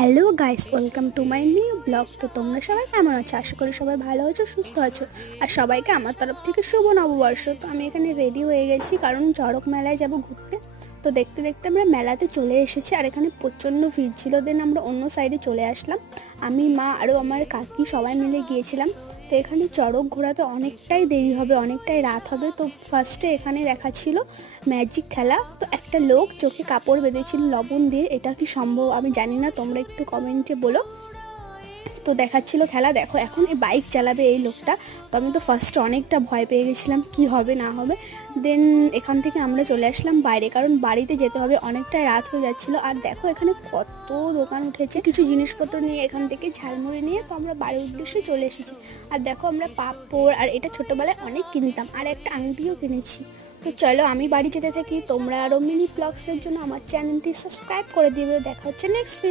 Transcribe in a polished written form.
Hello guys, welcome to my new blog. তো তোমরা সবাই কেমন আছো? আশা করি সবাই ভালো আছো, সুস্থ আছো। আর সবাইকে আমার তরফ থেকে শুভ নববর্ষ। তো আমি এখানে রেডি হয়ে গেছি, কারণ চড়ক মেলায় যাব ঘুরতে। তো দেখতে দেখতে আমরা মেলাতে চলে এসেছি, আর এখানে প্রচণ্ড ভিড় ছিল। দেন আমরা অন্য সাইডে চলে আসলাম। আমি, মা আরও আমার কাকি সবাই মিলে গিয়েছিলাম। তো এখানে চড়ক ঘোরাতে অনেকটাই দেরি হবে, অনেকটাই রাত হবে। তো ফার্স্টে এখানে দেখাচ্ছিল ম্যাজিক খেলা। তো একটা লোক চোখে কাপড় বেঁধেছিল লবণ দিয়ে, এটা কি সম্ভব আমি জানি না, তোমরা একটু কমেন্টে বলো। তো দেখাচ্ছিল খেলা। দেখো এখন এই বাইক চালাবে এই লোকটা। তো আমি তো ফার্স্টে অনেকটা ভয় পেয়ে গেছিলাম কি হবে না হবে। দেন এখান থেকে আমরা চলে আসলাম বাইরে, কারণ বাড়িতে যেতে হবে, অনেকটাই রাত হয়ে যাচ্ছিলো। আর দেখো এখানে কত দোকান উঠেছে, কিছু জিনিসপত্র নিয়ে এখান থেকে ঝালমুড়ি নিয়ে তো আমরা বাড়ির উদ্দেশ্যে চলে এসেছি। আর দেখো আমরা পাঁপড়, আর এটা ছোটোবেলায় অনেক কিনতাম, আর একটা আংটিও কিনেছি। তো চলো আমি বাড়ি যেতে থাকি, তোমরা আরও মিনি ব্লগসের জন্য আমার চ্যানেলটি সাবস্ক্রাইব করে দিবে। দেখা হচ্ছে নেক্সট ভিডিও।